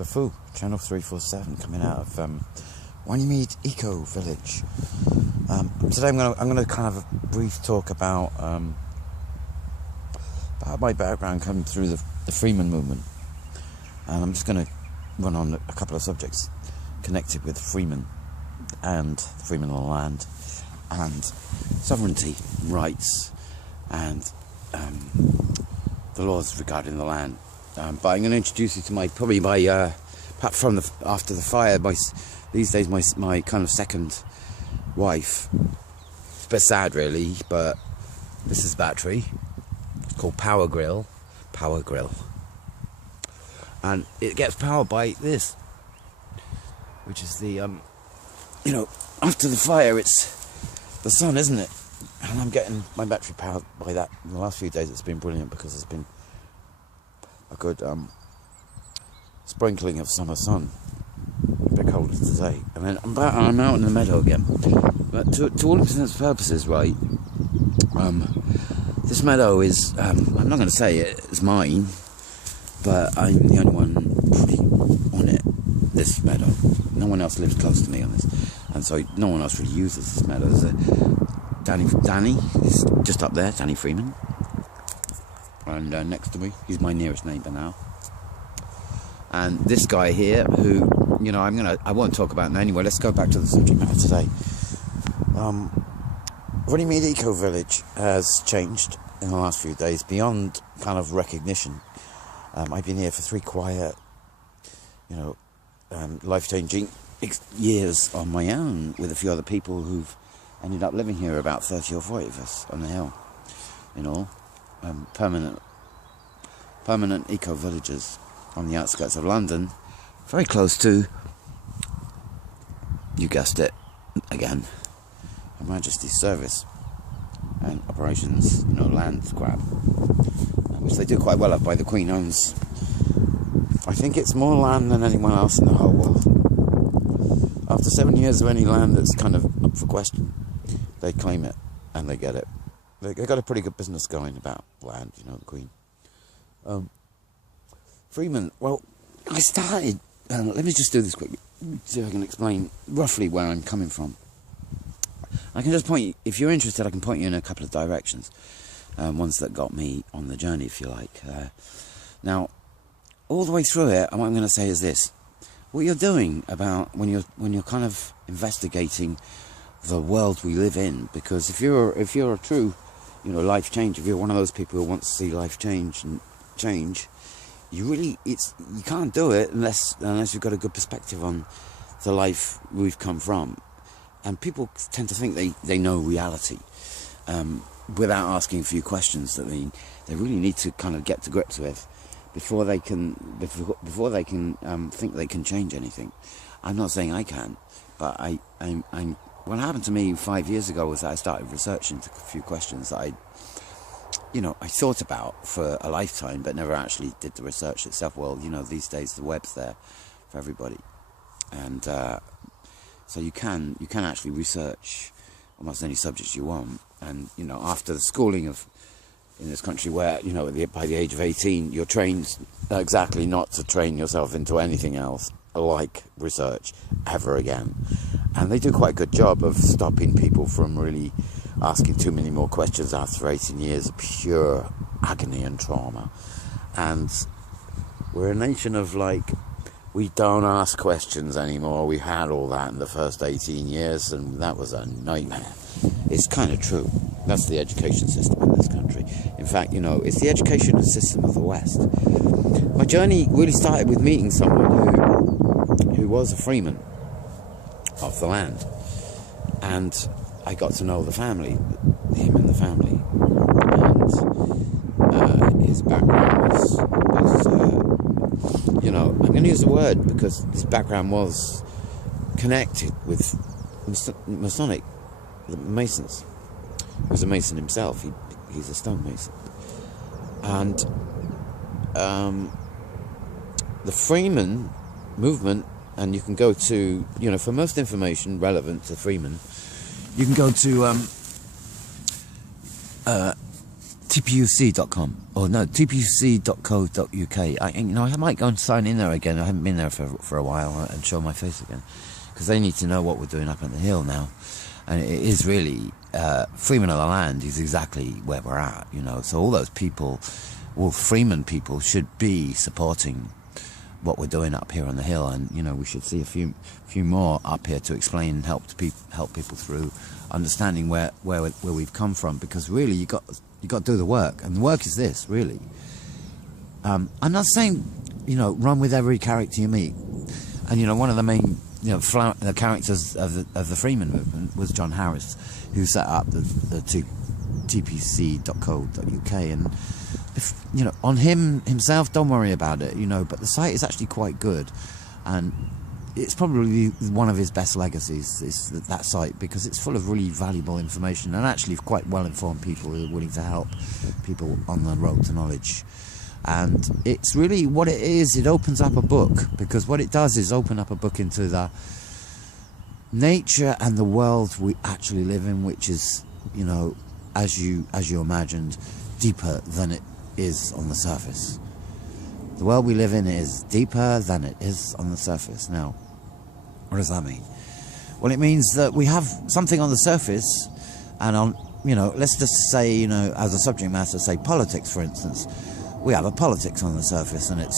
Lefu, channel 347, coming out of Runnymede Eco Village. Today I'm gonna kind of a brief talk about my background coming through the freeman movement, and I'm just going to run on a couple of subjects connected with freeman and the freeman on the land and sovereignty, rights, and the laws regarding the land. But I'm going to introduce you to perhaps from after the fire, these days my kind of second wife. It's a bit sad really, but this is battery. It's called Power Grill, and it gets powered by this, which is the after the fire it's the sun, isn't it? And I'm getting my battery powered by that. In the last few days it's been brilliant because it's been a good sprinkling of summer sun. A bit colder today, and then I'm out in the meadow again. But to all intents and purposes, right? This meadow is I'm not going to say it's mine, but I'm the only one really on it. This meadow, no one else lives close to me on this, and so no one else really uses this meadow. There's Danny is just up there, Danny Freeman, and next to me, he's my nearest neighbour now. And this guy here, who I won't talk about now anyway. Let's go back to the subject matter today. Runnymede Eco Village has changed in the last few days beyond kind of recognition. I've been here for 3 quiet, life-changing years on my own with a few other people who've ended up living here, about 30 or 40 of us on the hill, permanent eco villages on the outskirts of London, very close to, you guessed it, again, Her Majesty's service and operations, land grab, which they do quite well up by. The Queen owns, I think it's more land than anyone else in the whole world. After 7 years of any land that's kind of up for question, they claim it and they get it. They got a pretty good business going about land, the Queen. Freeman, well, I started, let me just do this quickly, see if I can explain roughly where I'm coming from. I can just point you, if you're interested, I can point you in a couple of directions, ones that got me on the journey, if you like. Now, all the way through it, what I'm going to say is this: what you're doing about when you're kind of investigating the world we live in, because if you're a true, life change, if you're one of those people who wants to see life change, you can't do it unless you've got a good perspective on the life we've come from. And people tend to think they know reality without asking a few questions that they really need to kind of get to grips with before they can think they can change anything. I'm not saying I can, but what happened to me 5 years ago was that I started researching a few questions that I thought about for a lifetime, but never actually did the research itself. Well, these days the web's there for everybody, and so you can actually research almost any subject you want. And after the schooling in this country, where by the age of 18 you're trained exactly not to train yourself into anything else like research ever again, and they do quite a good job of stopping people from really asking too many more questions after 18 years of pure agony and trauma. And we're a nation of we don't ask questions anymore. We had all that in the first 18 years, and that was a nightmare. It's kind of true. That's the education system in this country. In fact, it's the education system of the West. My journey really started with meeting someone who was a freeman of the land, and I got to know the family, him and the family, and his background was I'm going to use the word because his background was connected with Masonic, the Masons. He was a Mason himself. He's a stonemason, and the Freeman movement. And you can go to, for most information relevant to Freeman, you can go to tpuc.com, or no, tpuc.co.uk. I might go and sign in there again. I haven't been there for a while, and show my face again, because they need to know what we're doing up on the hill now. And it is really, Freeman of the land is exactly where we're at, so all those people, all Freeman people, should be supporting what we're doing up here on the hill, and we should see a few more up here to explain and help people through understanding where we've come from, because really you got to do the work, and the work is this, really. I'm not saying run with every character you meet, and one of the main the characters of the Freeman movement was John Harris, who set up the tpc.co.uk, and if, on himself, don't worry about it, but the site is actually quite good, and it's probably one of his best legacies, is that site, because it's full of really valuable information, and actually quite well-informed people who are willing to help people on the road to knowledge. And it's really what it is, it opens up a book, because what it does is open up a book into the nature and the world we actually live in, which is, as you imagined, deeper than it is on the surface. The world we live in is deeper than it is on the surface. Now, what does that mean? Well, it means that we have something on the surface, and on, let's just say, as a subject matter, say politics, for instance. We have a politics on the surface, and it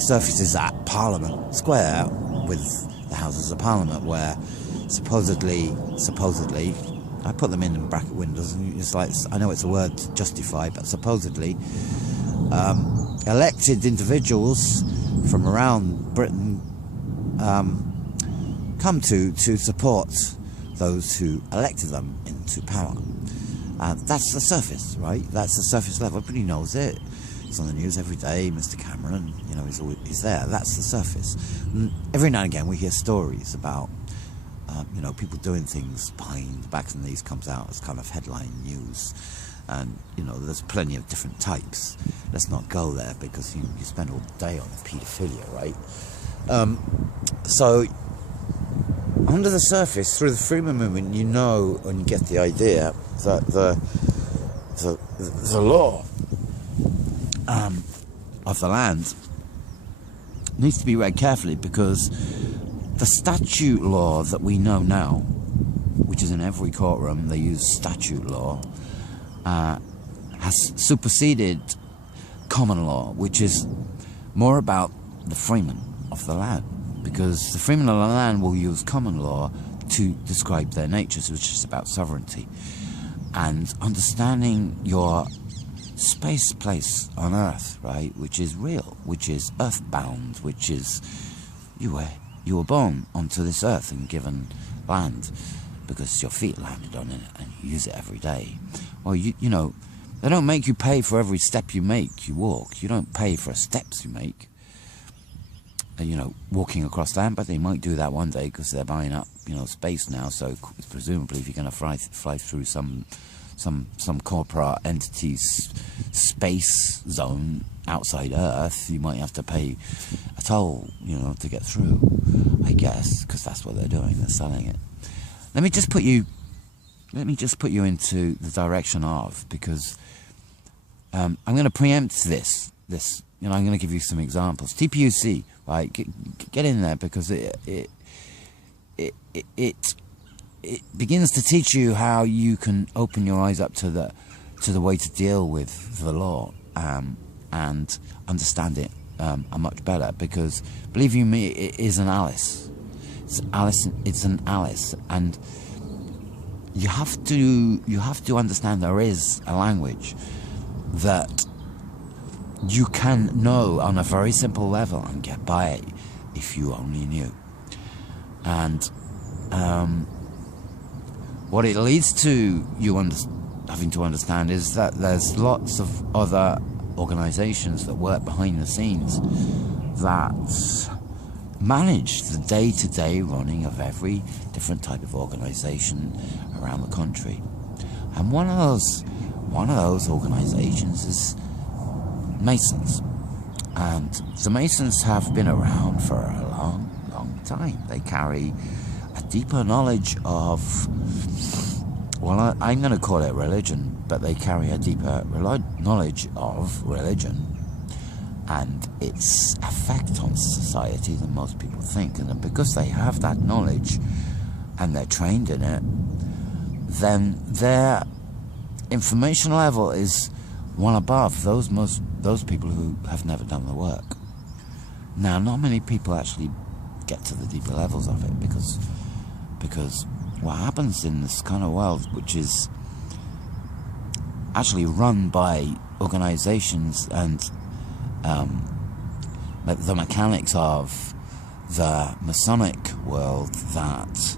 surfaces at Parliament Square, with the Houses of Parliament, where supposedly, I put them in bracket windows, and it's like, I know it's a word to justify, but supposedly elected individuals from around Britain come to support those who elected them into power. That's the surface, right? That's the surface level. Everybody knows it. It's on the news every day. Mr. Cameron, he's there. That's the surface. And every now and again, we hear stories about, people doing things behind the backs, and these comes out as kind of headline news. And, there's plenty of different types. Let's not go there, because you spend all day on paedophilia, right? So, under the surface, through the Freeman movement, and you get the idea that the law of the land needs to be read carefully, because the statute law that we know now, which is in every courtroom, they use statute law, has superseded common law, which is more about the freeman of the land, because the freeman of the land will use common law to describe their natures, which is about sovereignty and understanding your place on earth, right, which is real, which is earthbound, which is you were born onto this earth and given land because your feet landed on it and you use it every day. Well, they don't make you pay for every step you walk. You don't pay for steps you make, walking across land, but they might do that one day because they're buying up, space now. So presumably, if you're going to fly through some corporate entity's space zone outside Earth, you might have to pay a toll, to get through, I guess, because that's what they're doing. They're selling it. Let me just put you into the direction of, because I'm going to preempt this. I'm going to give you some examples. TPUC, right? Get in there, because it begins to teach you how you can open your eyes up to the way to deal with the law, and understand it much better. Because believe you me, it is an Alice. It's an Alice, and you have to understand there is a language that you can know on a very simple level and get by if you only knew. And what it leads to you having to understand is that there's lots of other organisations that work behind the scenes that manage the day-to-day running of every different type of organisation around the country. And one of those organisations is Masons. And the Masons have been around for a long time. They carry a deeper knowledge of well, I'm going to call it religion, but they carry a deeper knowledge of religion and its effect on society than most people think. And because they have that knowledge and they're trained in it, then their information level is one above those people who have never done the work. Now, not many people actually get to the deeper levels of it, because what happens in this kind of world, which is actually run by organizations and the mechanics of the Masonic world that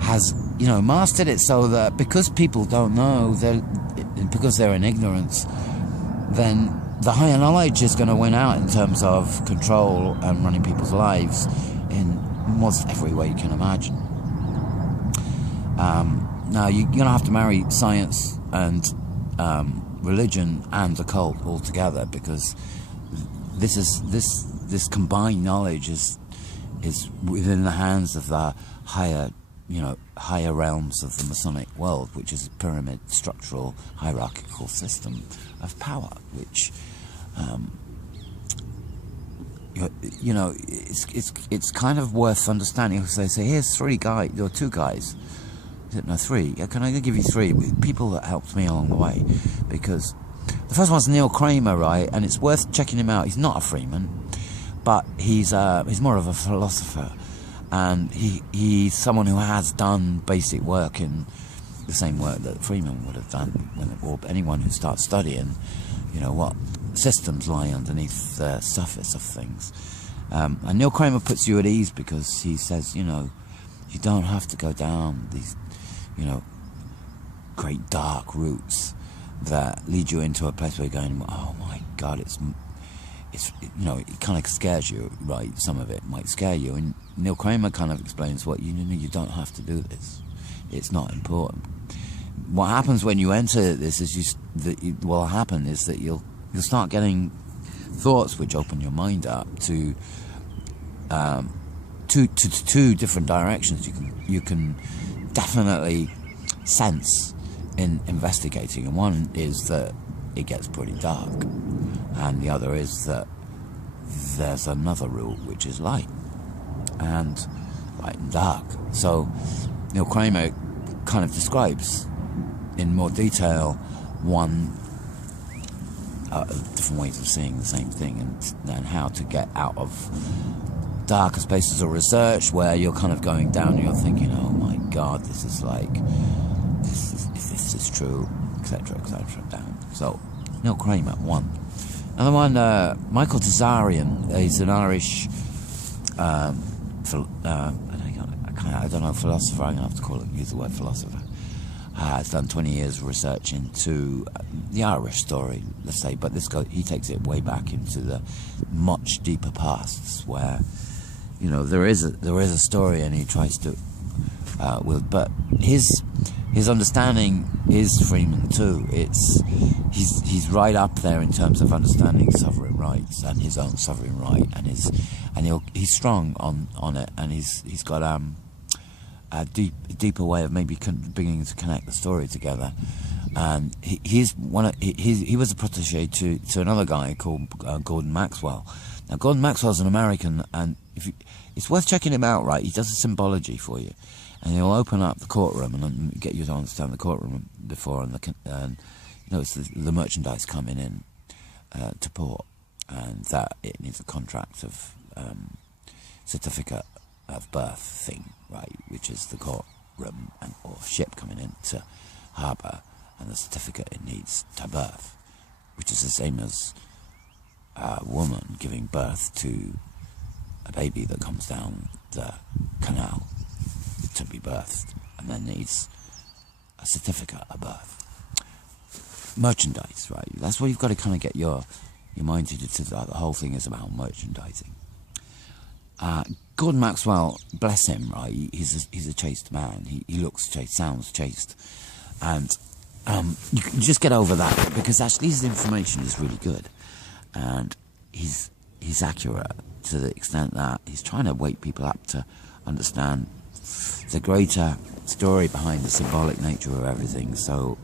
has, mastered it, so that because people don't know, because they're in ignorance, then the higher knowledge is going to win out in terms of control and running people's lives in almost every way you can imagine. Now, you're going to have to marry science and religion and the cult all together, because this combined knowledge is within the hands of the higher realms of the Masonic world, which is a pyramid structural hierarchical system of power, which it's kind of worth understanding. So they say, here's two guys. No, three. Can I give you three people that helped me along the way? Because the first one's Neil Kramer, right? And it's worth checking him out. He's not a freeman, but he's more of a philosopher, and he's someone who has done basic work in the same work that Freeman would have done, or anyone who starts studying, what systems lie underneath the surface of things. And Neil Kramer puts you at ease, because he says, you don't have to go down these, great dark routes that lead you into a place where you're going, oh my God, it kind of scares you, right? Some of it might scare you, and Neil Kramer kind of explains what you don't have to do this. It's not important. What happens when you enter this is what will happen is that you'll start getting thoughts which open your mind up to two different directions you can definitely sense in investigating. And one is that it gets pretty dark, and the other is that there's another route which is light and dark. So Neil Kramer kind of describes in more detail different ways of seeing the same thing, and how to get out of darker spaces of research where you're kind of going down and you're thinking, oh my God, this is if this is true, etc., down. So Neil Kramer, one. Another one, Michael Tazarian. He's an Irish I don't know, philosopher. I'm going to have to use the word philosopher. Has done 20 years of research into the Irish story, let's say, but he takes it way back into the much deeper pasts, where there is a story, and he tries to but his understanding is Freeman too. He's right up there in terms of understanding sovereign rights and his own sovereign right, and he's strong on it, and he's got a deeper way of maybe beginning to connect the story together. And he was a protege to another guy called Gordon Maxwell. Now, Gordon Maxwell's an American, and it's worth checking him out, right? He does a symbology for you, and he'll open up the courtroom and get you to understand the courtroom before, and it's the merchandise coming in to port, and that it needs a contract of certificate of birth thing, right, which is the courtroom or ship coming into harbour, and the certificate it needs to birth, which is the same as a woman giving birth to a baby that comes down the canal to be birthed, and then needs a certificate of birth. Merchandise, right? That's what you've got to kind of get your mind to. The whole thing is about merchandising. Gordon Maxwell, bless him, right? He's a chaste man. He looks chaste, sounds chaste, and you can just get over that, because actually his information is really good, and he's accurate to the extent that he's trying to wake people up to understand the greater story behind the symbolic nature of everything. So